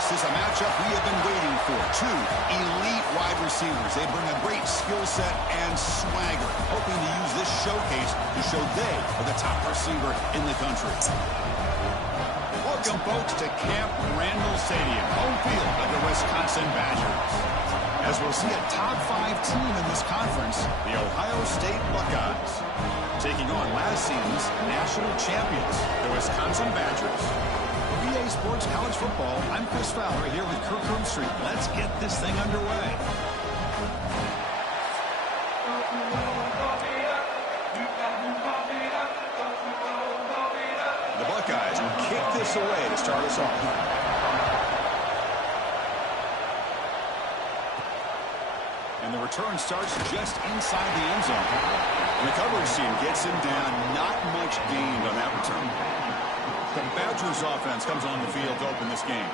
This is a matchup we have been waiting for. Two elite wide receivers. They bring a great skill set and swagger, hoping to use this showcase to show they are the top receiver in the country. Welcome, folks, to Camp Randall Stadium, home field of the Wisconsin Badgers. As we'll see a top 5 team in this conference, the Ohio State Buckeyes, taking on last season's national champions, the Wisconsin Badgers. EA Sports College Football, I'm Chris Fowler here with Kirk Street. Let's get this thing underway. The Buckeyes will kick this away to start us off. And the return starts just inside the end zone. And the coverage team gets him down. Not much gained on that return. The Badgers offense comes on the field to open this game.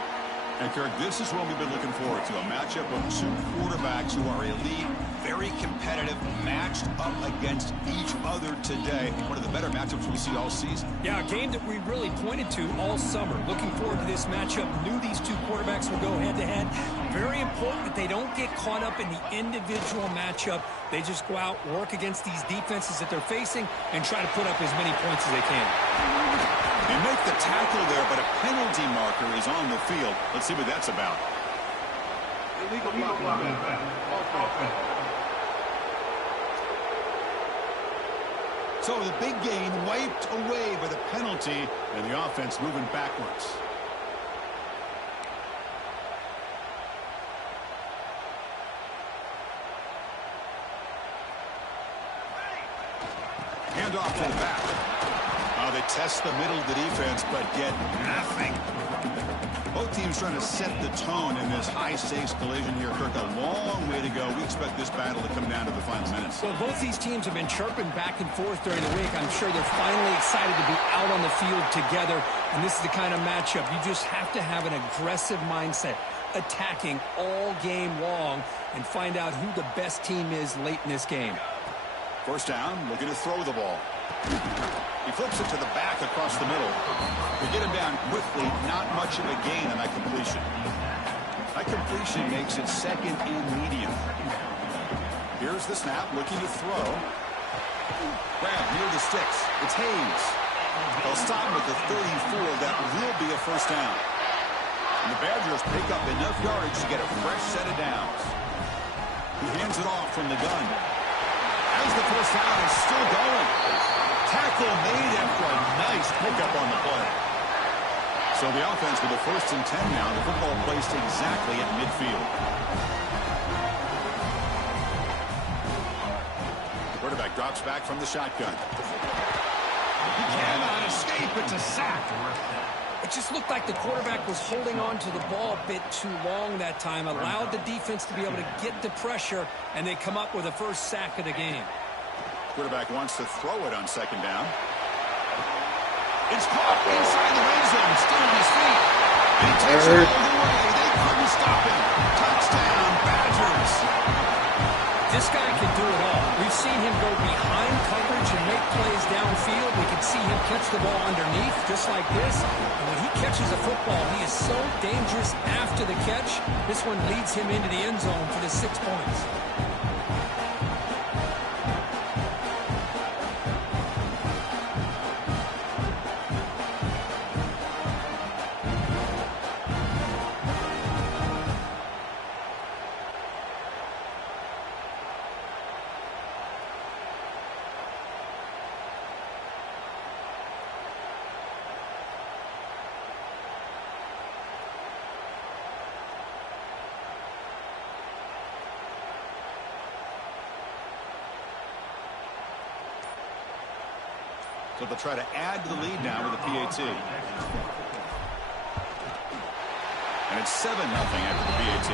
And, Kirk, this is what we've been looking forward to, a matchup of two quarterbacks who are elite, very competitive, matched up against each other today. One of the better matchups we see all season. Yeah, a game that we really pointed to all summer. Looking forward to this matchup. Knew these two quarterbacks would go head-to-head. Very important that they don't get caught up in the individual matchup. They just go out, work against these defenses that they're facing, and try to put up as many points as they can. They make the tackle there, but a penalty marker is on the field. Let's see what that's about. So the big gain wiped away by the penalty, and the offense moving backwards. Hand off to the back. They test the middle of the defense, but get nothing. Both teams trying to set the tone in this high-stakes collision here. Kirk, a long way to go. We expect this battle to come down to the final minutes. Well, both these teams have been chirping back and forth during the week. I'm sure they're finally excited to be out on the field together, and this is the kind of matchup you just have to have an aggressive mindset, attacking all game long, and find out who the best team is late in this game. First down, looking to throw the ball. He flips it to the back across the middle. They get him down quickly, not much of a gain on that completion. That completion makes it second and medium. Here's the snap, looking to throw. Grab near the sticks. It's Hayes. They'll stop him at the 34. That will be a first down. And the Badgers pick up enough yardage to get a fresh set of downs. He hands it off from the gun. As the first down is still going. Tackle made after a nice pickup on the play. So the offense with a 1st and 10 now. The football placed exactly at midfield. The quarterback drops back from the shotgun. He cannot escape. It's a sack. It just looked like the quarterback was holding on to the ball a bit too long that time, allowed the defense to be able to get the pressure, and they come up with a first sack of the game. Quarterback wants to throw it on second down. It's caught inside the red zone, still on his feet. And he takes it all the way. They couldn't stop him. Touchdown, Badgers. This guy can do it all. We've seen him go behind coverage and make plays downfield. We can see him catch the ball underneath, just like this. And when he catches a football, he is so dangerous after the catch. This one leads him into the end zone for the 6 points. So they'll try to add to the lead now with a PAT. And it's 7-0 after the PAT.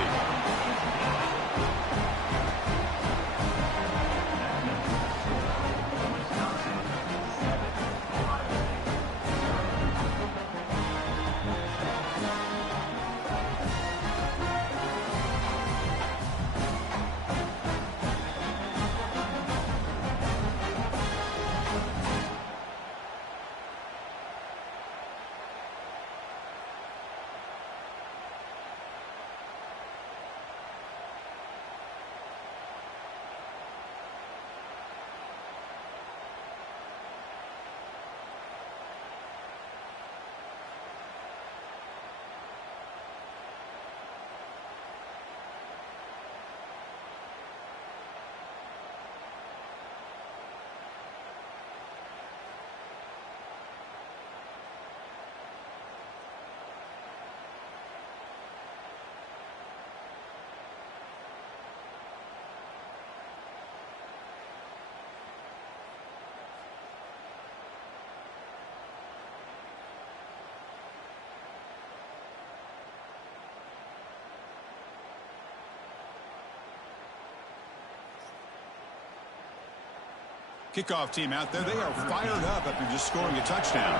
Kickoff team out there, they are fired up after just scoring a touchdown.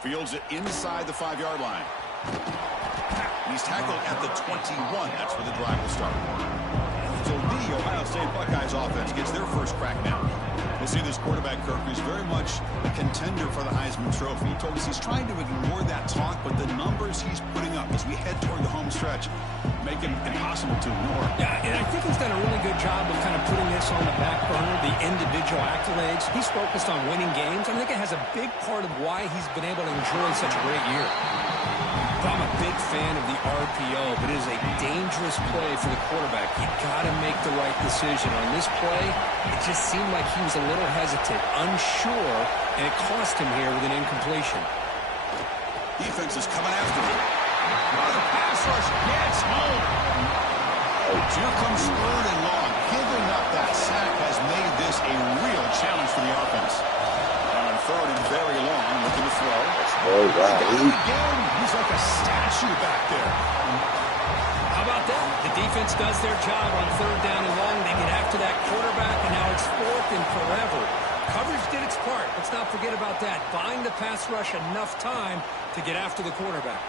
Fields it inside the 5-yard line. He's tackled at the 21. That's where the drive will start. So the Ohio State Buckeyes offense gets their first crack now. We'll see this quarterback, Kirk, who's very much a contender for the Heisman Trophy. He told us he's trying to ignore that talk, but the numbers he's putting up as we head toward the home stretch make him impossible to ignore. Yeah, and I think he's done a really good job of kind of putting this on the back burner, the individual accolades. He's focused on winning games. I think it has a big part of why he's been able to enjoy such a great year. I'm a big fan of the RPO, but it is a dangerous play for the quarterback. You got to make the right decision. On this play, it just seemed like he was a little hesitant, unsure, and it cost him here with an incompletion. Defense is coming after him. The pass rush gets home. Here comes third and long. Giving up that sack has made this a real challenge for the offense. On third and very long, looking to throw. Again, he's like a statue back there. How about that? The defense does their job on third down and long. They get after that quarterback, and now it's fourth and forever. Coverage did its part. Let's not forget about that. Buying the pass rush enough time to get after the quarterback.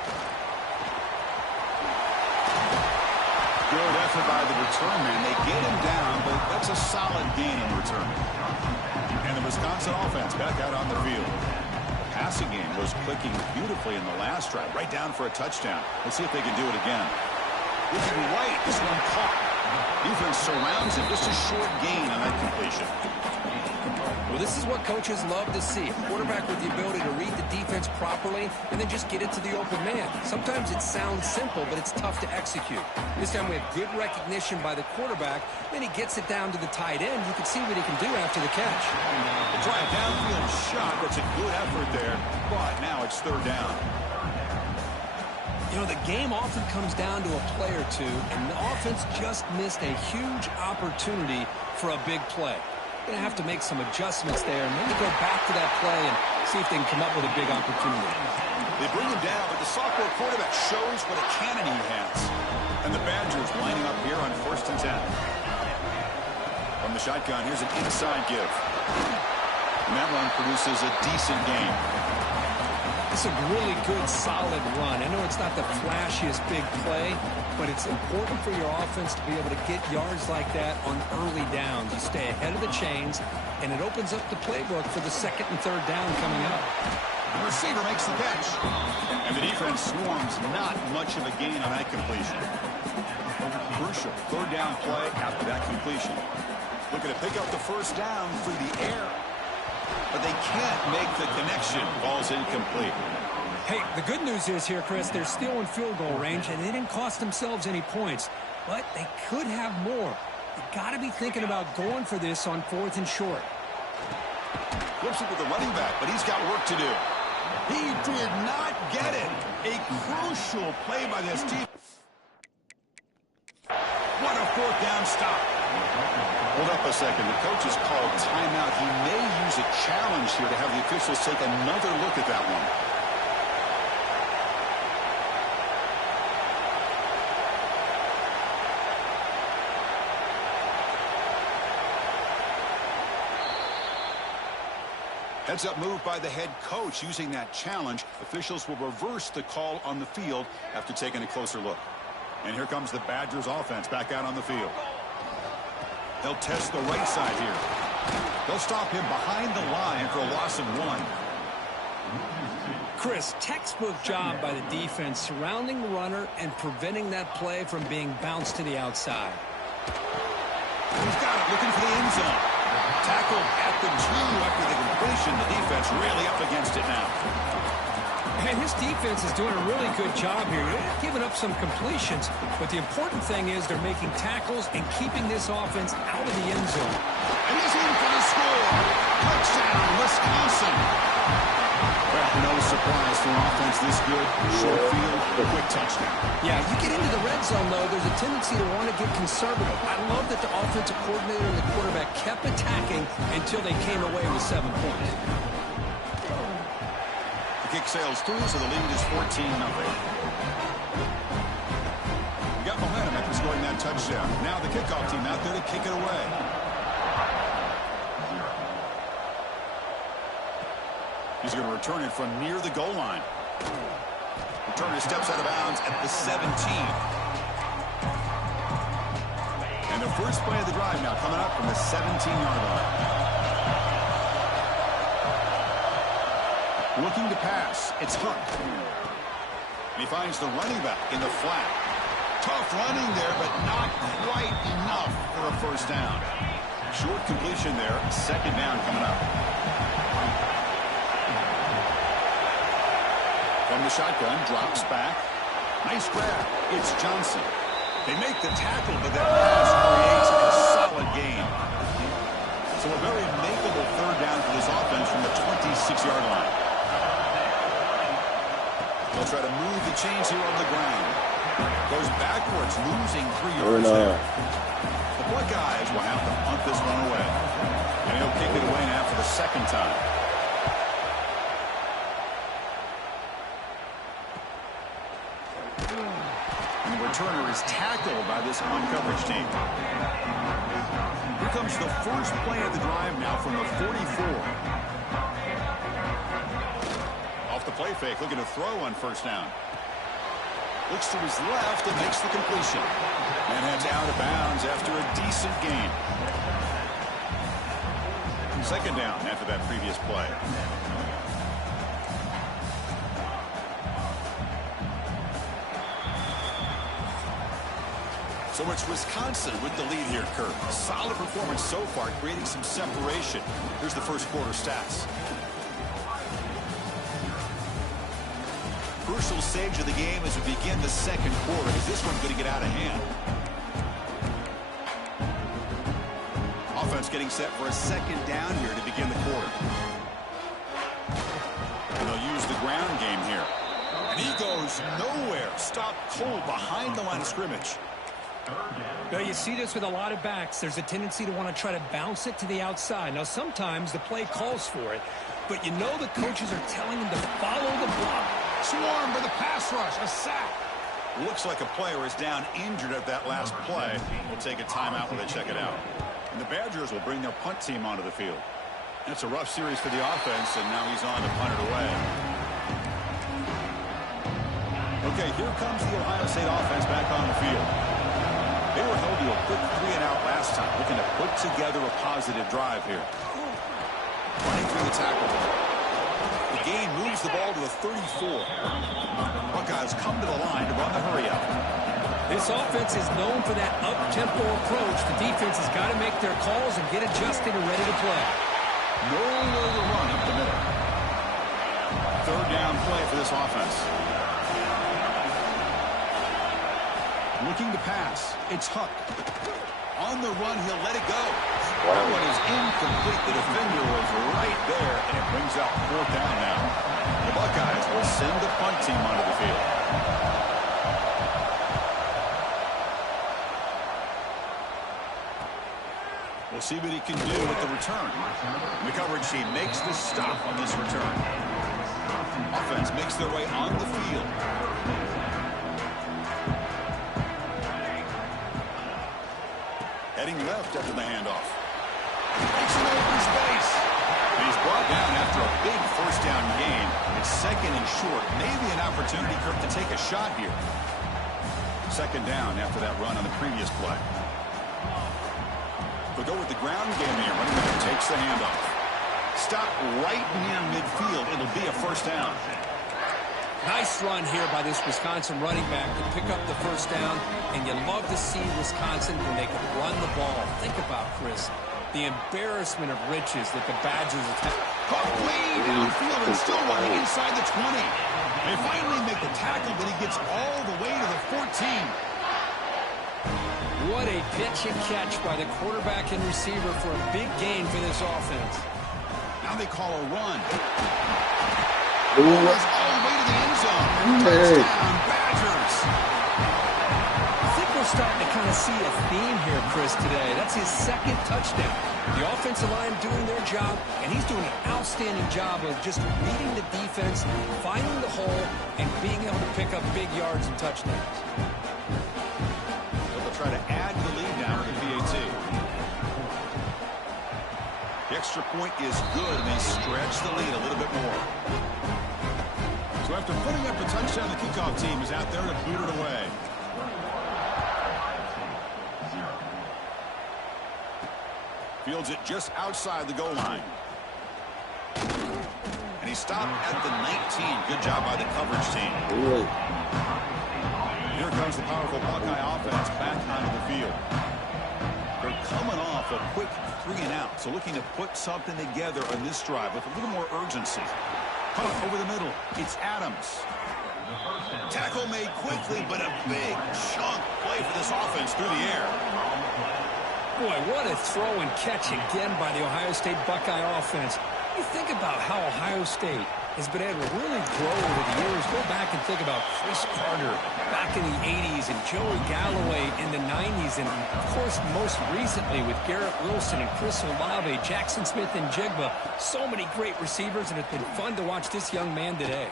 Good effort by the return man. They get him down, but that's a solid gain in return. And the Wisconsin offense back out on the field. The passing game was clicking beautifully in the last drive, right down for a touchdown. Let's see if they can do it again. Looking right, this one caught. Defense surrounds him. Just a short gain on that completion. Well, this is what coaches love to see. A quarterback with the ability to read the defense properly and then just get it to the open man. Sometimes it sounds simple, but it's tough to execute. This time we have good recognition by the quarterback. Then he gets it down to the tight end. You can see what he can do after the catch. The drive downfield shot. That's a good effort there. But now it's third down. You know, the game often comes down to a play or two, and the offense just missed a huge opportunity for a big play. Going to have to make some adjustments there and maybe go back to that play and see if they can come up with a big opportunity. They bring him down, but the sophomore quarterback shows what a cannon he has. And the Badgers lining up here on 1st and 10. From the shotgun, here's an inside give. And that run produces a decent gain. It's a really good, solid run. I know it's not the flashiest big play, but it's important for your offense to be able to get yards like that on early downs. You stay ahead of the chains, and it opens up the playbook for the second and third down coming up. The receiver makes the catch. And the defense swarms. Not much of a gain on that completion. Crucial third down play after that completion. Looking to pick up the first down through the air. But they can't make the connection. Ball's incomplete. Hey, the good news is here, Chris, they're still in field goal range, and they didn't cost themselves any points. But they could have more. You got to be thinking about going for this on 4th and short. Flips it with the running back, but he's got work to do. He did not get it. A crucial play by this team. What a 4th down stop. Hold up a second. The coach has called timeout. He may use a challenge here to have the officials take another look at that one. Heads up move by the head coach using that challenge. Officials will reverse the call on the field after taking a closer look. And here comes the Badgers offense back out on the field. They'll test the right side here. They'll stop him behind the line for a loss of 1. Chris, textbook job by the defense surrounding the runner and preventing that play from being bounced to the outside. He's got it, looking for the end zone. Tackled at the 2 after the completion. The defense really up against it now. And his defense is doing a really good job here. They're giving up some completions, but the important thing is they're making tackles and keeping this offense out of the end zone. And he's in for the score. Touchdown, Wisconsin. Well, no surprise for an offense this good. Short field, quick touchdown. Yeah, you get into the red zone, though, there's a tendency to want to get conservative. I love that the offensive coordinator and the quarterback kept attacking until they came away with 7 points. Kick sails through, so the lead is 14-0. We got momentum at this scoring that touchdown. Now the kickoff team out there to kick it away. He's going to return it from near the goal line. Returner steps out of bounds at the 17. And the first play of the drive now coming up from the 17-yard line. Looking to pass. It's Hunt. And he finds the running back in the flat. Tough running there, but not quite enough for a first down. Short completion there. Second down coming up. From the shotgun, drops back. Nice grab. It's Johnson. They make the tackle, but that pass creates a solid gain. So a very makeable third down for this offense from the 26-yard line. They'll try to move the chains here on the ground. Goes backwards, losing 3 yards there. The Buckeyes will have to punt this one away. And he'll kick it away now for the second time. And the returner is tackled by this man-coverage team. Here comes the first play of the drive now from the 44. Off the play fake, looking to throw on first down. Looks to his left and makes the completion. And heads out of bounds after a decent gain. Second down after that previous play. So it's Wisconsin with the lead here, Kirk. Solid performance so far, creating some separation. Here's the first quarter stats. Crucial stage of the game as we begin the second quarter. Is this one going to get out of hand? Offense getting set for a second down here to begin the quarter. And they'll use the ground game here. And he goes nowhere. Stopped cold behind the line of scrimmage. Well, you see this with a lot of backs. There's a tendency to want to try to bounce it to the outside. Now, sometimes the play calls for it, but you know the coaches are telling him to follow the block. Swarm for the pass rush, a sack. Looks like a player is down injured at that last play. We'll take a timeout when they check it out. And the Badgers will bring their punt team onto the field. That's a rough series for the offense, and now he's on to punt it away. Okay, here comes the Ohio State offense back on the field. They were held to a quick 3-and-out last time, looking to put together a positive drive here. Running through the tackle. The gain moves the ball to the 34. Buckeyes come to the line to run the hurry-up. This offense is known for that up-tempo approach. The defense has got to make their calls and get adjusted and ready to play. Nowhere to run up the middle. Third down play for this offense. Looking to pass. It's Huck. On the run, he'll let it go. That one is incomplete. The defender was right there, and it brings out fourth down now. The Buckeyes will send the punt team onto the field. We'll see what he can do with the return. The coverage team makes the stop on this return. Offense makes their way on the field. Heading left after the handoff. Makes an open space. And he's brought down after a big first down gain. It's second and short. Maybe an opportunity, Kirk, to take a shot here. Second down after that run on the previous play. They'll go with the ground game here. Running back takes the handoff. Stop right near midfield. It'll be a first down. Nice run here by this Wisconsin running back to pick up the first down, and you love to see Wisconsin when they can run the ball. Think about, Chris, the embarrassment of riches that the Badgers have. Caught way downfield and still running inside the 20. They finally make the tackle, but he gets all the way to the 14. What a pitch and catch by the quarterback and receiver for a big gain for this offense. Now they call a run. All the way to the end zone. Touchdown, Badgers. I think we're starting to kind of see a theme here, Chris, today. That's his second touchdown. The offensive line doing their job, and he's doing an outstanding job of just reading the defense, finding the hole, and being able to pick up big yards and touchdowns. They'll extra point is good, and they stretch the lead a little bit more. So after putting up the touchdown, the kickoff team is out there to boot it away. Fields it just outside the goal line. And he stopped at the 19. Good job by the coverage team. Ooh. Here comes the powerful Buckeye offense back onto the field. They're coming off a quick 3-and-out, so looking to put something together on this drive with a little more urgency. Caught over the middle. It's Adams. Tackle made quickly, but a big chunk play for this offense through the air. Boy, what a throw and catch again by the Ohio State Buckeye offense. You think about how Ohio State has been able to really grow over the years. Go back and think about Chris Carter back in the 80s and Joey Galloway in the 90s. And, of course, most recently with Garrett Wilson and Chris Olave, Jackson Smith and Jigba. So many great receivers, and it's been fun to watch this young man today.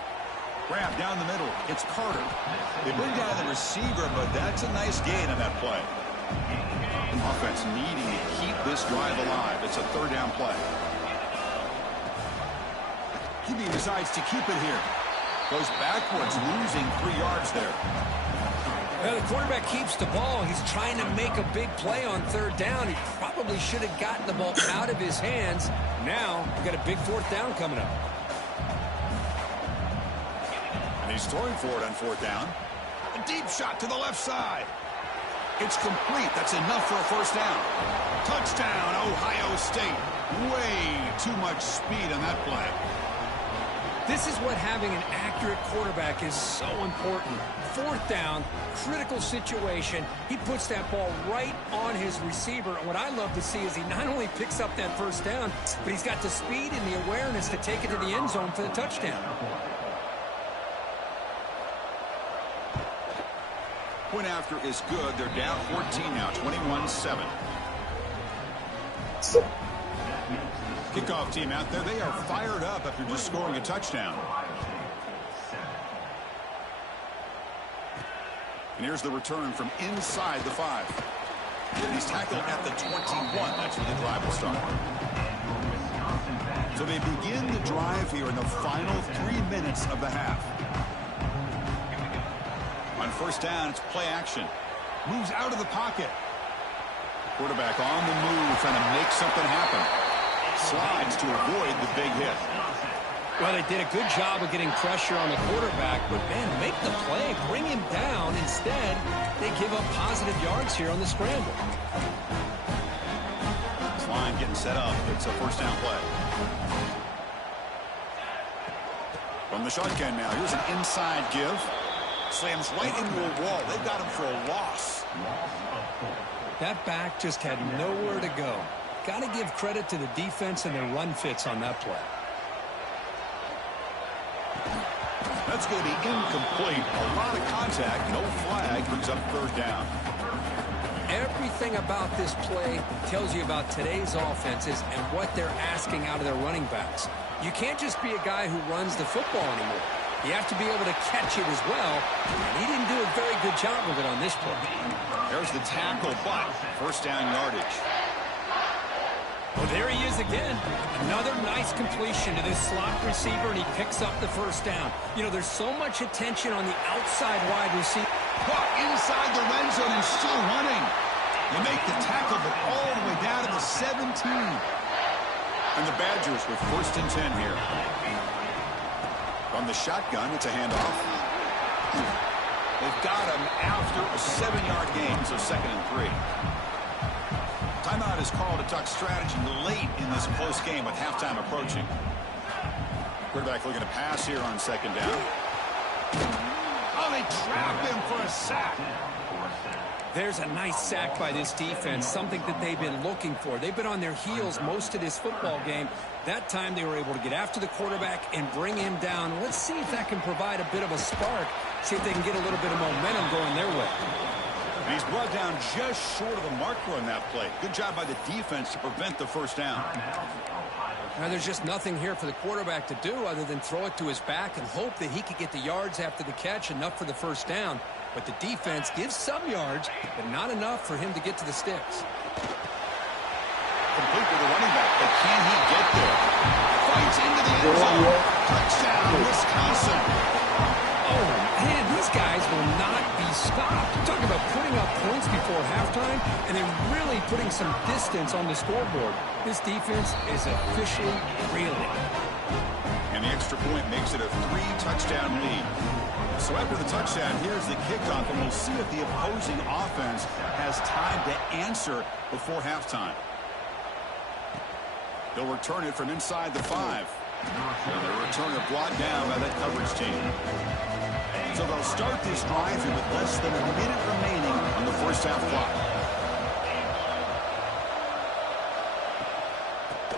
Grab down the middle. It's Carter. They bring down the receiver, but that's a nice gain on that play. Offense needing to keep this drive alive. It's a third-down play. He decides to keep it here. Goes backwards, losing 3 yards there. Well, the quarterback keeps the ball. He's trying to make a big play on third down. He probably should have gotten the ball out of his hands. Now, we've got a big fourth down coming up. And he's throwing for it on fourth down. A deep shot to the left side. It's complete. That's enough for a first down. Touchdown, Ohio State. Way too much speed on that play. This is what having an accurate quarterback is so important. Fourth down, critical situation. He puts that ball right on his receiver. And what I love to see is he not only picks up that first down, but he's got the speed and the awareness to take it to the end zone for the touchdown. Point after is good. They're down 14 now, 21-7. Kickoff team out there. They are fired up after just scoring a touchdown. And here's the return from inside the 5. He's tackled at the 21. That's where the drive will start. So they begin the drive here in the final 3 minutes of the half. On first down, it's play action. Moves out of the pocket. Quarterback on the move, trying to make something happen. Slides to avoid the big hit. Well, they did a good job of getting pressure on the quarterback, but, man, make the play, bring him down. Instead, they give up positive yards here on the scramble. This line getting set up. It's a first down play. From the shotgun now, here's an inside give. Slams right into a wall. They've got him for a loss. That back just had nowhere to go. Got to give credit to the defense and their run fits on that play. That's going to be incomplete. A lot of contact. No flag. Brings up third down. Everything about this play tells you about today's offenses and what they're asking out of their running backs. You can't just be a guy who runs the football anymore. You have to be able to catch it as well, and he didn't do a very good job of it on this play. There's the tackle, but first down yardage. Well, there he is again. Another nice completion to this slot receiver, and he picks up the first down. You know, there's so much attention on the outside wide receiver. Caught inside the red zone and still running. They make the tackle, but all the way down to the 17. And the Badgers with first and 10 here. From the shotgun, it's a handoff. They've got him after a 7-yard gain, so second and 3. Timeout is called to talk strategy late in this close game with halftime approaching. Quarterback looking to pass here on second down. Oh, they trap him for a sack. There's a nice sack by this defense, something that they've been looking for. They've been on their heels most of this football game. That time they were able to get after the quarterback and bring him down. Let's see if that can provide a bit of a spark, see if they can get a little bit of momentum going their way. And he's brought down just short of the marker on that play. Good job by the defense to prevent the first down. Now there's just nothing here for the quarterback to do other than throw it to his back and hope that he could get the yards after the catch, enough for the first down. But the defense gives some yards, but not enough for him to get to the sticks. complete to the running back, but can he get there? Fights into the end zone. Touchdown, Wisconsin. Oh, man, these guys will not be stopped. You're talking about putting up points before halftime and then really putting some distance on the scoreboard. This defense is officially reeling. And the extra point makes it a 3-touchdown lead. So after the touchdown, here's the kickoff, and we'll see if the opposing offense has time to answer before halftime. They'll return it from inside the 5. And the returner brought down by that coverage team. So they'll start this drive here with less than a minute remaining on the first half clock.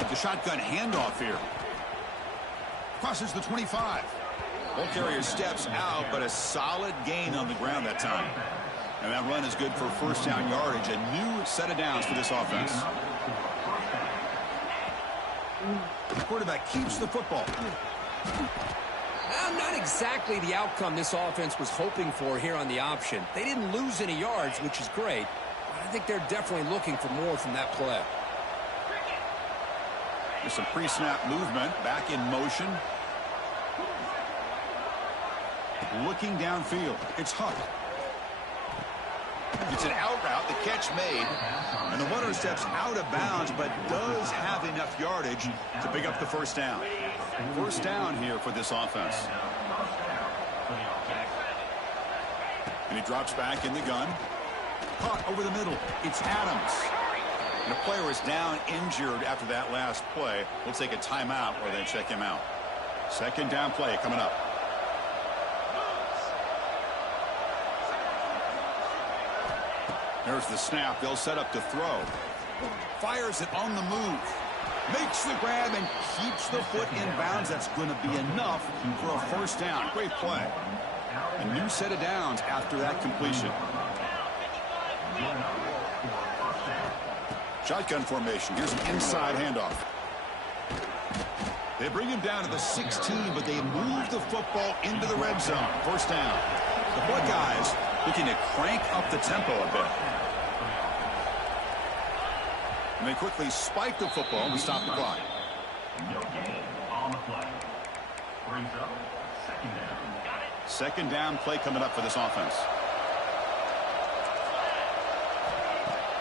The shotgun handoff here. Crosses the 25. Ball carrier steps out, but a solid gain on the ground that time. And that run is good for first down yardage. A new set of downs for this offense. The quarterback keeps the football. Not exactly the outcome this offense was hoping for here on the option. They didn't lose any yards, which is great. But I think they're definitely looking for more from that play. There's some pre-snap movement. Back in motion. Looking downfield. It's Huck. It's an out route. The catch made. And the runner steps out of bounds, but does have enough yardage to pick up the first down. First down here for this offense. And he drops back in the gun. Caught over the middle. It's Adams. And the player is down injured after that last play. We'll take a timeout or then check him out. Second down play coming up. There's the snap. They'll set up to throw. Fires it on the move. Makes the grab and keeps the foot in bounds. That's going to be enough for a first down. Great play. A new set of downs after that completion. Shotgun formation. Here's an inside handoff. They bring him down to the 16, but they move the football into the red zone. First down. The Buckeyes looking to crank up the tempo a bit. And they quickly spike the football and stop the clock. Second down play coming up for this offense.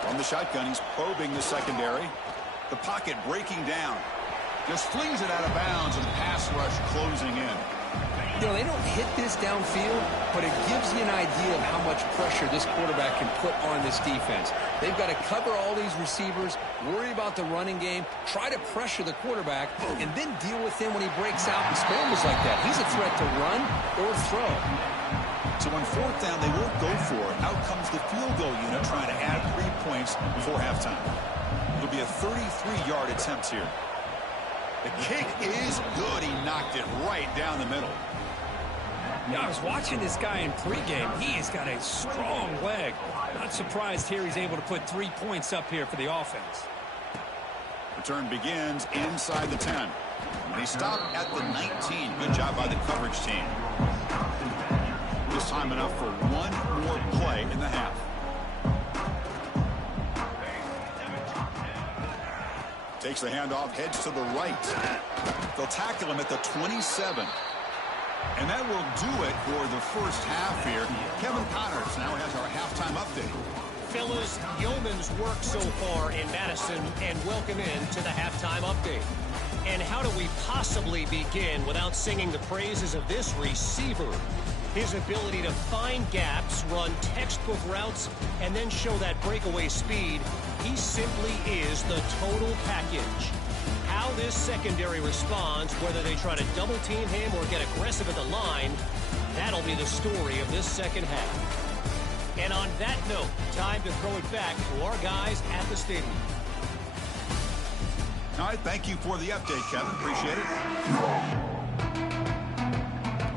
From the shotgun, he's probing the secondary. The pocket breaking down. Just flings it out of bounds, and the pass rush closing in. You know, they don't hit this downfield, but it gives you an idea of how much pressure this quarterback can put on this defense. They've got to cover all these receivers, worry about the running game, try to pressure the quarterback, and then deal with him when he breaks out and scrambles like that. He's a threat to run or throw. So on fourth down, they won't go for it. Out comes the field goal unit trying to add 3 points before halftime. It'll be a 33-yard attempt here. The kick is good. He knocked it right down the middle. Yeah, I was watching this guy in pregame. He has got a strong leg. Not surprised here he's able to put 3 points up here for the offense. Return begins inside the 10. And he stopped at the 19. Good job by the coverage team. This time enough for one more play in the half. Takes the handoff, heads to the right. They'll tackle him at the 27. And that will do it for the first half here. Kevin Connors now has our halftime update. Fellas, yeoman's work so far in Madison, and welcome in to the halftime update. And how do we possibly begin without singing the praises of this receiver? His ability to find gaps, run textbook routes, and then show that breakaway speed. He simply is the total package. How this secondary responds, whether they try to double team him or get aggressive at the line, that'll be the story of this second half. And on that note, time to throw it back to our guys at the stadium. All right, thank you for the update, Kevin. Appreciate it.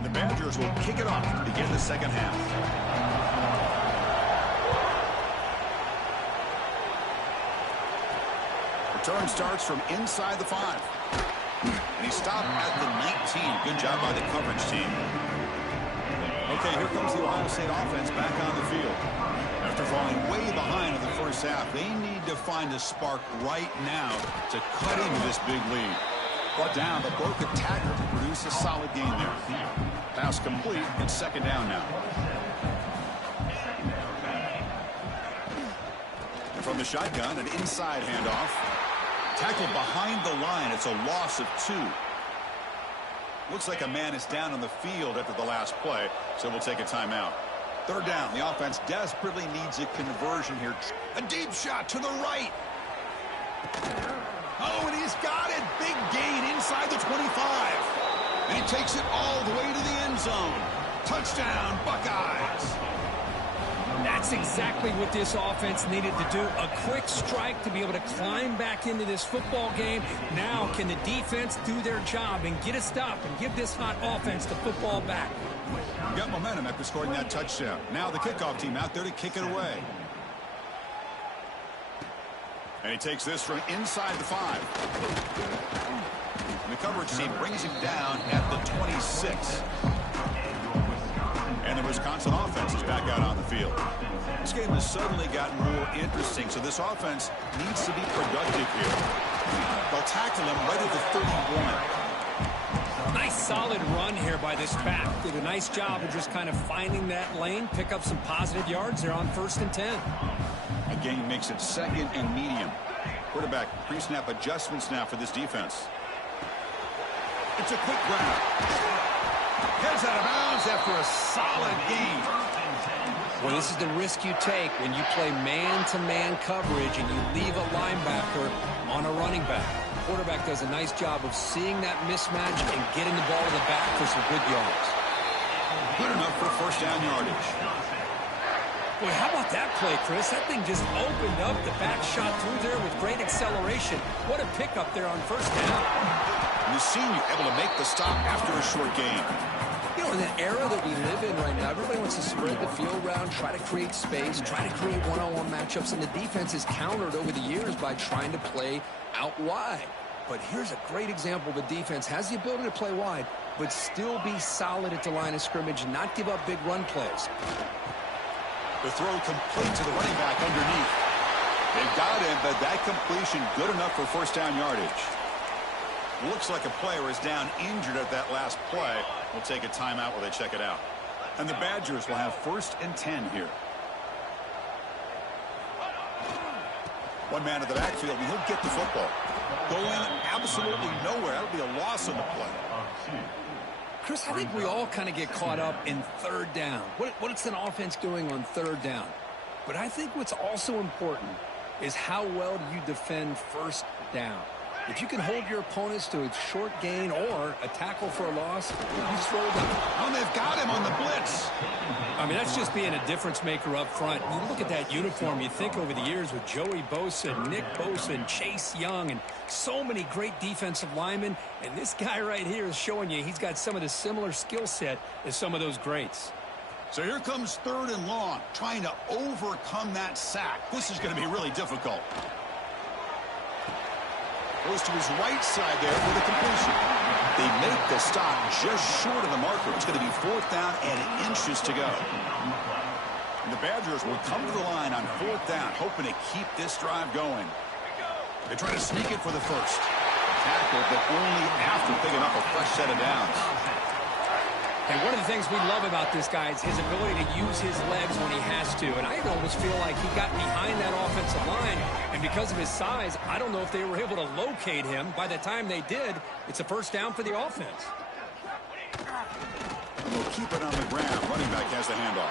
The Badgers will kick it off to begin the second half. Return starts from inside the 5. And he stopped at the 19. Good job by the coverage team. Okay, here comes the Ohio State offense back on the field. After falling way behind in the first half, they need to find a spark right now to cut into this big lead. Brought down, but broke a tackle to produce a solid gain there. Pass complete, and second down now. And from the shotgun, an inside handoff. Tackled behind the line. It's a loss of 2. Looks like a man is down on the field after the last play, so we'll take a timeout. Third down. The offense desperately needs a conversion here. A deep shot to the right. Oh, and he's got it. Big gain inside the 25. And he takes it all the way to the end zone. Touchdown, Buckeyes. That's exactly what this offense needed to do. A quick strike to be able to climb back into this football game. Now can the defense do their job and get a stop and give this hot offense the football back? Got momentum after scoring that touchdown. Now the kickoff team out there to kick it away. And he takes this from inside the 5. And the coverage team brings him down at the 26. And the Wisconsin offense is back out on the field. This game has suddenly gotten more interesting, so this offense needs to be productive here. They'll tackle him right at the 31. Nice solid run here by this back. Did a nice job of just kind of finding that lane, pick up some positive yards there on 1st and 10. A gain makes it 2nd and medium. Quarterback pre-snap adjustments now for this defense. It's a quick grab. Heads out of bounds after a solid gain. Well, this is the risk you take when you play man-to-man coverage and you leave a linebacker on a running back. The quarterback does a nice job of seeing that mismatch and getting the ball to the back for some good yards. Good enough for first down yardage. Boy, how about that play, Chris? That thing just opened up. The back shot through there with great acceleration. What a pickup there on first down. And the senior able to make the stop after a short gain. You know, in the era that we live in right now, everybody wants to spread the field around, try to create space, try to create one-on-one matchups, and the defense is countered over the years by trying to play out wide. But here's a great example. The defense has the ability to play wide, but still be solid at the line of scrimmage and not give up big run plays. The throw complete to the running back underneath. They got him, but that completion good enough for first down yardage. Looks like a player is down injured at that last play. We'll take a timeout while they check it out. And the Badgers will have 1st and 10 here. One man in the backfield, and he'll get the football. Going absolutely nowhere. That'll be a loss on the play. Chris, I think we all kind of get caught up in third down. What's an offense doing on third down? But I think what's also important is how well do you defend first down. If you can hold your opponents to a short gain or a tackle for a loss, you slow them. Oh, they've got him on the blitz. I mean, that's just being a difference maker up front. You look at that uniform, you think over the years with Joey Bosa, Nick Bosa, and Chase Young, and so many great defensive linemen, and this guy right here is showing you he's got some of the similar skill set as some of those greats. So here comes 3rd and long, trying to overcome that sack. This is going to be really difficult. Goes to his right side there for the completion. They make the stop just short of the marker. It's going to be 4th down and inches to go. And the Badgers will come to the line on 4th down, hoping to keep this drive going. They try to sneak it for the first. Tackle, but only after picking up a fresh set of downs. And one of the things we love about this guy is his ability to use his legs when he has to. And I almost feel like he got behind that offensive line. And because of his size, I don't know if they were able to locate him. By the time they did, it's a first down for the offense. They'll keep it on the ground. Running back has the handoff.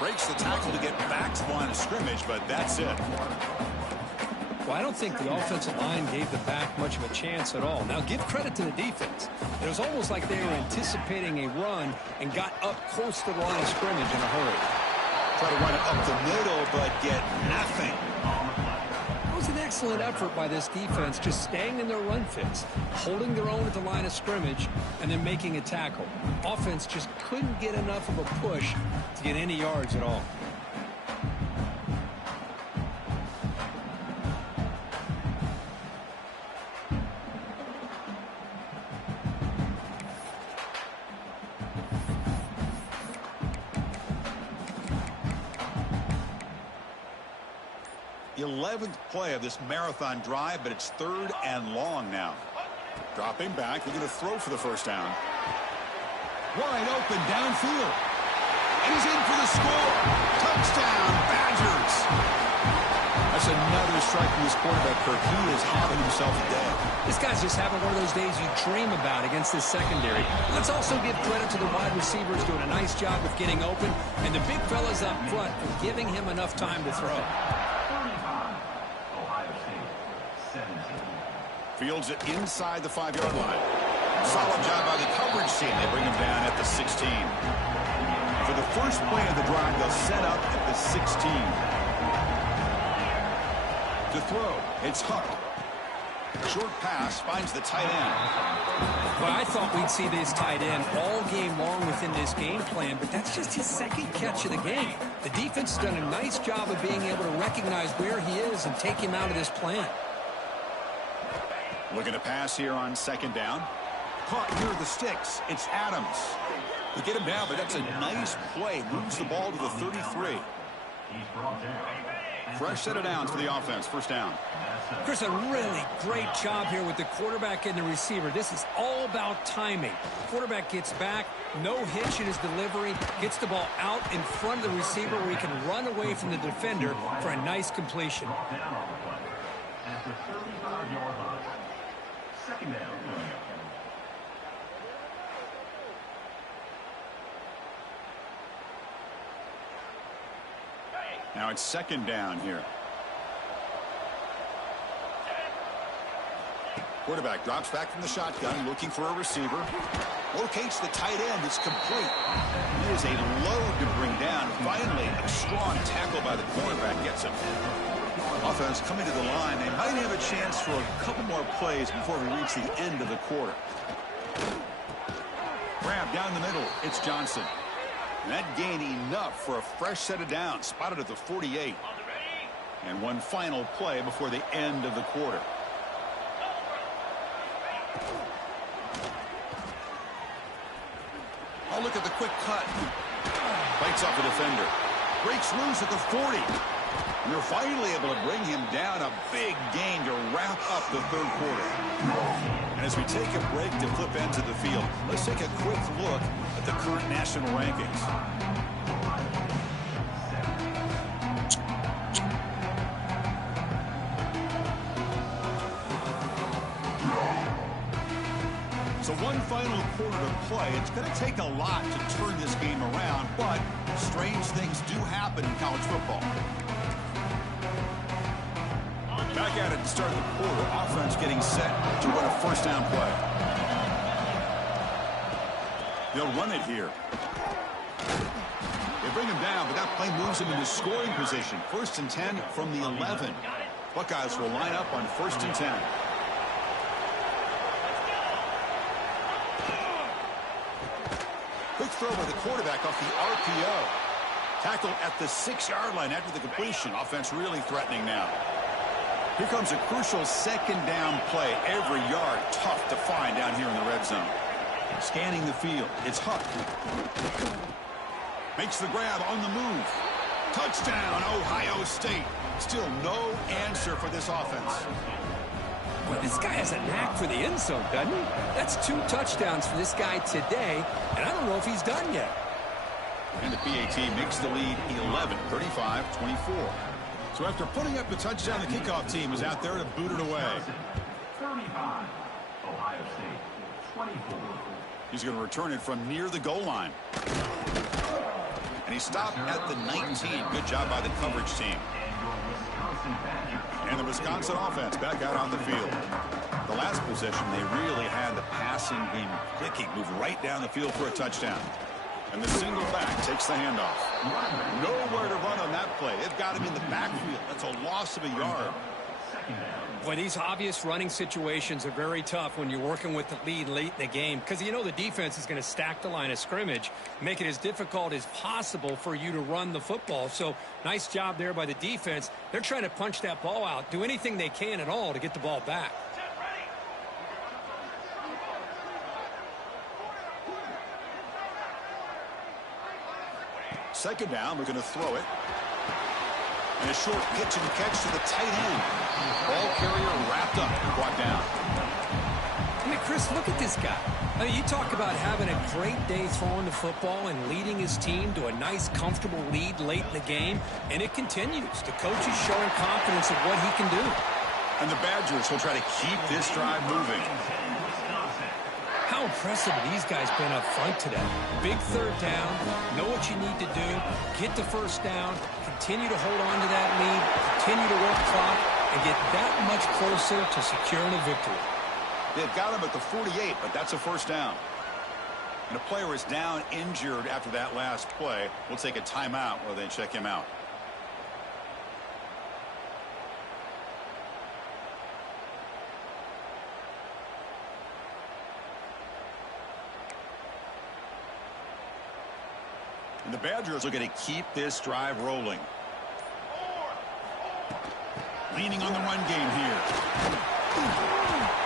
Breaks the tackle to get back to the line of scrimmage, but that's it. Well, I don't think the offensive line gave the back much of a chance at all. Now, give credit to the defense. It was almost like they were anticipating a run and got up close to the line of scrimmage in a hurry. Try to run it up the middle, but get nothing. It was an excellent effort by this defense, just staying in their run fits, holding their own at the line of scrimmage, and then making a tackle. Offense just couldn't get enough of a push to get any yards at all. 11th play of this marathon drive, but it's 3rd and long now. Dropping back, looking to throw for the first down. Wide open downfield. And he's in for the score. Touchdown, Badgers. That's another strike from his quarterback, Kirk. He is having himself a day. This guy's just having one of those days you dream about against this secondary. Let's also give credit to the wide receivers doing a nice job of getting open, and the big fellas up front for giving him enough time to throw. Fields it inside the 5-yard line. Solid job by the coverage team. They bring him down at the 16. For the first play of the drive, they'll set up at the 16. To throw, it's Huck. Short pass finds the tight end. Well, I thought we'd see this tight end all game long within this game plan, but that's just his second catch of the game. The defense has done a nice job of being able to recognize where he is and take him out of this plan. Looking to pass here on 2nd down. Caught near the sticks. It's Adams. They get him down, but that's a nice play. Moves the ball to the 33. Fresh set of downs for the offense. First down. Chris, a really great job here with the quarterback and the receiver. This is all about timing. Quarterback gets back, no hitch in his delivery, gets the ball out in front of the receiver where he can run away from the defender for a nice completion. After 35-yard line. 2nd down. Now it's 2nd down here. Quarterback drops back from the shotgun, looking for a receiver. Locates the tight end. It's complete. He is a load to bring down. Finally, a strong tackle by the cornerback gets him. Offense coming to the line. They might have a chance for a couple more plays before we reach the end of the quarter. Grab down the middle. It's Johnson. And that gained enough for a fresh set of downs, spotted at the 48. And one final play before the end of the quarter. Oh, look at the quick cut. Bites off a defender. Breaks loose at the 40. And they're finally able to bring him down. A big gain to wrap up the 3rd quarter. And as we take a break to flip ends of the field, let's take a quick look at the current national rankings. So one final quarter to play. It's going to take a lot to turn this game around, but strange things do happen in college football. Back at it to start the quarter. Offense getting set to run a first down play. They'll run it here. They bring him down, but that play moves him into scoring position. 1st and 10 from the 11. Buckeyes will line up on 1st and 10. Quick throw by the quarterback off the RPO. Tackle at the 6-yard line after the completion. Offense really threatening now. Here comes a crucial 2nd down play. Every yard tough to find down here in the red zone. Scanning the field. It's Huck. Makes the grab on the move. Touchdown, Ohio State. Still no answer for this offense. Well, this guy has a knack for the end zone, doesn't he? That's 2 touchdowns for this guy today, and I don't know if he's done yet. And the PAT makes the lead 11, 35-24. So after putting up the touchdown, the kickoff team is out there to boot it away. 35, Ohio State, 24. He's going to return it from near the goal line. And he stopped at the 19. Good job by the coverage team. And the Wisconsin offense back out on the field. The last possession, they really had the passing game clicking. Move right down the field for a touchdown. And the single back takes the handoff. Nowhere to run on that play. They've got him in the backfield. That's a loss of a yard. Boy, these obvious running situations are very tough when you're working with the lead late in the game, because you know the defense is going to stack the line of scrimmage, make it as difficult as possible for you to run the football. So nice job there by the defense. They're trying to punch that ball out, do anything they can at all to get the ball back. Second down, we're going to throw it. And a short pitch and catch to the tight end. Ball carrier wrapped up and brought down. I mean, Chris, look at this guy. I mean, you talk about having a great day throwing the football and leading his team to a nice, comfortable lead late in the game, and it continues. The coach is showing confidence in what he can do. And the Badgers will try to keep this drive moving. How impressive have these guys been up front today? Big third down, know what you need to do, get the first down, continue to hold on to that lead, continue to work clock, and get that much closer to securing a victory. They've got him at the 48, but that's a first down. And a player is down injured after that last play. We'll take a timeout while they check him out. And the Badgers are going to keep this drive rolling. Leaning on the run game here.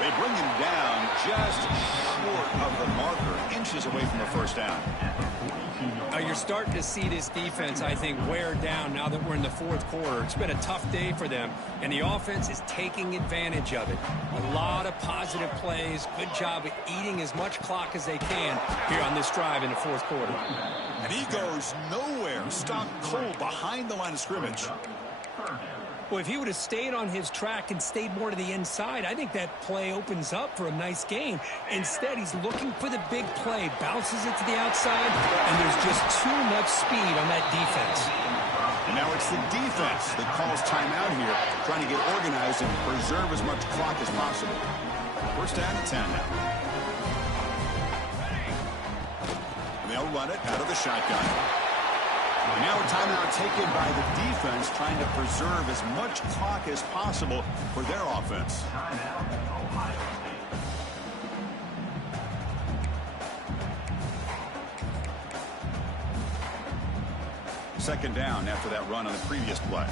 They bring him down just short of the marker, inches away from the first down. Now you're starting to see this defense, I think, wear down now that we're in the fourth quarter. It's been a tough day for them, and the offense is taking advantage of it. A lot of positive plays. Good job of eating as much clock as they can here on this drive in the fourth quarter. And he goes nowhere. Stopped cold behind the line of scrimmage. Well, if he would have stayed on his track and stayed more to the inside, I think that play opens up for a nice gain. Instead, he's looking for the big play, bounces it to the outside, and there's just too much speed on that defense. And now it's the defense that calls timeout here, trying to get organized and preserve as much clock as possible. First down and 10 now. And they'll run it out of the shotgun. And now a timeout taken by the defense, trying to preserve as much clock as possible for their offense. Second down after that run on the previous play.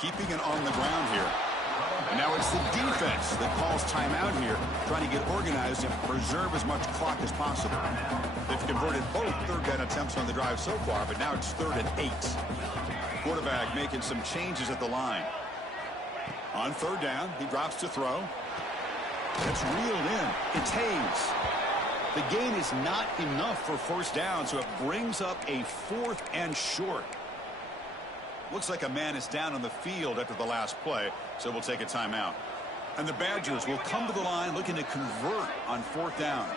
Keeping it on the ground here. And now it's the defense that calls timeout here, trying to get organized and preserve as much clock as possible. They've converted both third down attempts on the drive so far, but now it's 3rd and 8. Quarterback making some changes at the line. On 3rd down, he drops to throw. That's reeled in. It's Hayes. The gain is not enough for first down, so it brings up a 4th and short. Looks like a man is down on the field after the last play, so we'll take a timeout. And the Badgers will come to the line looking to convert on 4th down.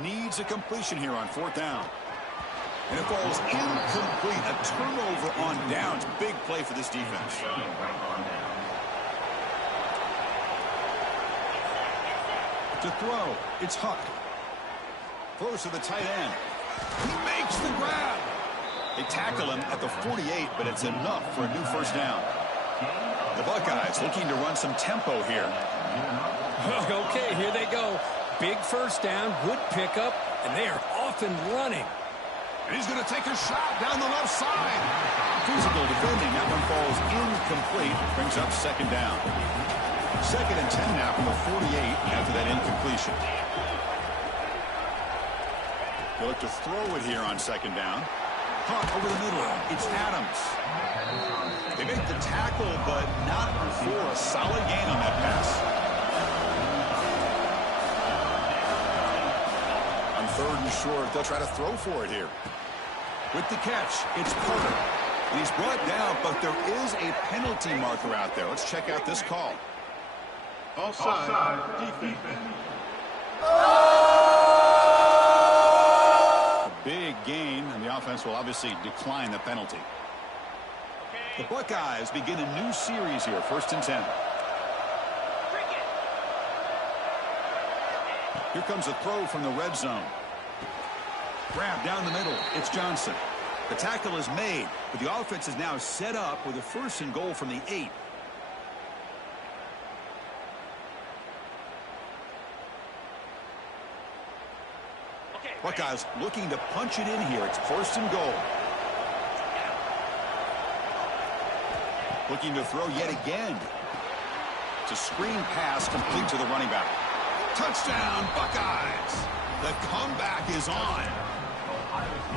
Needs a completion here on 4th down. And it falls incomplete. A turnover on downs. Big play for this defense. To throw, it's Huck. Throws to the tight end. He makes the grab. They tackle him at the 48, but it's enough for a new first down. The Buckeyes looking to run some tempo here. Okay, here they go. Big first down, good pickup, and they are off and running. And he's going to take a shot down the left side. Physical defending. That one falls incomplete. Brings up 2nd down. 2nd and 10 now from the 48 after that incompletion. They look to throw it here on 2nd down. Hunt over the middle. It's Adams. They make the tackle, but not before a solid gain on that pass. On 3rd and short, they'll try to throw for it here. With the catch, it's Carter. And he's brought down, but there is a penalty marker out there. Let's check out this call. Offside, defense. A big gain, and the offense will obviously decline the penalty. The Buckeyes begin a new series here, 1st and 10. Here comes a throw from the red zone. Grab down the middle. It's Johnson. The tackle is made, but the offense is now set up with a 1st and goal from the 8. Buckeyes looking to punch it in here. It's 1st and goal. Looking to throw yet again. It's a screen pass complete to the running back. Touchdown, Buckeyes. The comeback is on.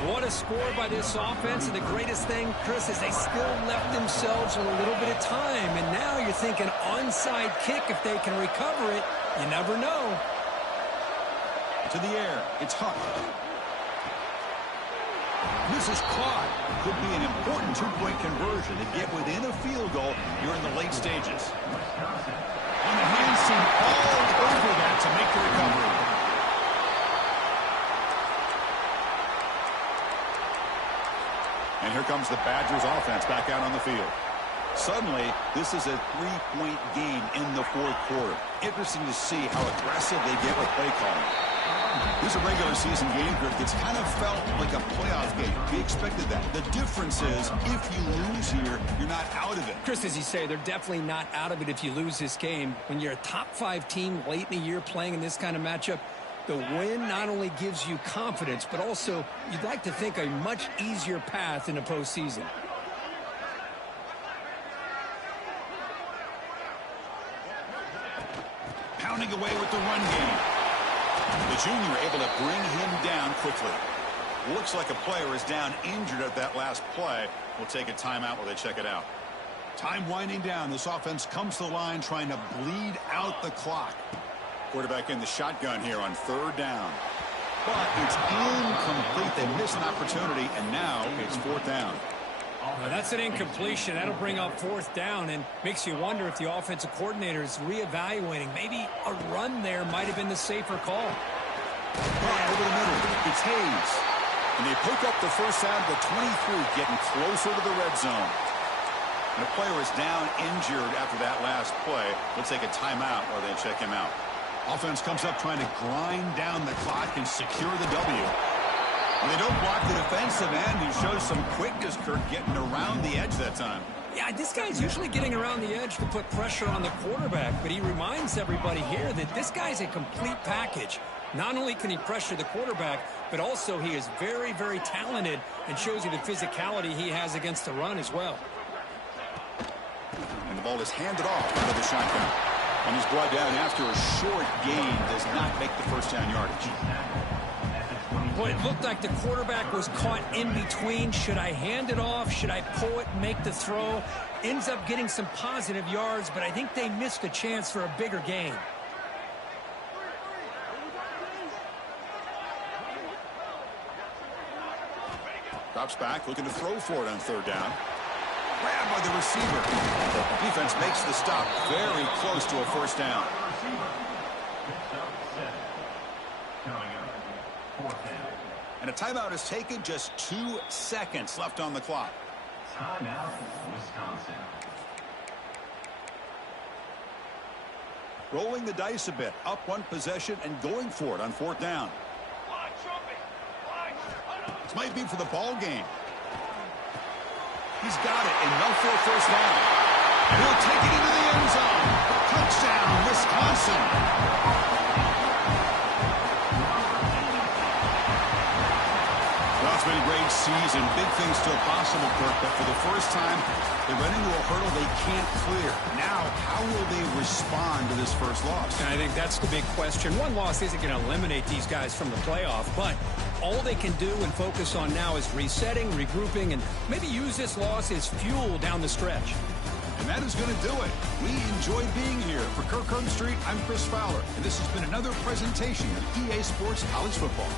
What a score by this offense, and the greatest thing, Chris, is they still left themselves with a little bit of time, and now you're thinking onside kick if they can recover it. You never know. To the air, it's Huck. This is caught. Could be an important two-point conversion to get within a field goal here in the late stages. On the hand seam all over that to make the recovery. And here comes the Badgers offense back out on the field. Suddenly, this is a 3-point game in the 4th quarter. Interesting to see how aggressive they get with play calling. This is a regular season game, Griff, that's kind of felt like a playoff game. We expected that. The difference is, if you lose here, you're not out of it. Chris, as you say, they're definitely not out of it if you lose this game. When you're a top 5 team late in the year playing in this kind of matchup, the win not only gives you confidence, but also you'd like to think a much easier path in the postseason. Pounding away with the run game. The junior able to bring him down quickly. Looks like a player is down injured at that last play. We'll take a timeout while they check it out. Time winding down. This offense comes to the line trying to bleed out the clock. Quarterback in the shotgun here on 3rd down. But it's incomplete. They miss an opportunity, and now it's 4th down. Well, that's an incompletion. That'll bring up 4th down and makes you wonder if the offensive coordinator is reevaluating. Maybe a run there might have been the safer call. Over the middle, it's Hayes. And they pick up the first down to the 23, getting closer to the red zone. And the player is down injured after that last play. We'll take a timeout while they check him out. Offense comes up trying to grind down the clock and secure the W. And they don't block the defensive end, who shows some quickness, Kirk, getting around the edge that time. Yeah, this guy's usually getting around the edge to put pressure on the quarterback, but he reminds everybody here that this guy's a complete package. Not only can he pressure the quarterback, but also he is very, very talented and shows you the physicality he has against the run as well. And the ball is handed off out of the shotgun. And he's brought down after a short gain, does not make the first down yardage. Well, it looked like the quarterback was caught in between. Should I hand it off? Should I pull it and make the throw? Ends up getting some positive yards, but I think they missed a chance for a bigger gain. Drops back, looking to throw for it on 3rd down. Grabbed by the receiver. Defense makes the stop very close to a first down. And a timeout is taken, just 2 seconds left on the clock. Timeout, Wisconsin. Rolling the dice a bit, up 1 possession and going for it on 4th down. This might be for the ball game. He's got it, enough for a first down. And he'll take it into the end zone. Touchdown, Wisconsin. Well, it's been a great season. Big things still possible, Kirk, but for the first time, they run into a hurdle they can't clear. Now, how will they respond to this first loss? And I think that's the big question. One loss isn't going to eliminate these guys from the playoff, but all they can do and focus on now is resetting, regrouping, and maybe use this loss as fuel down the stretch. And that is going to do it. We enjoyed being here. For Kirk Street, I'm Chris Fowler, and this has been another presentation of EA Sports College Football.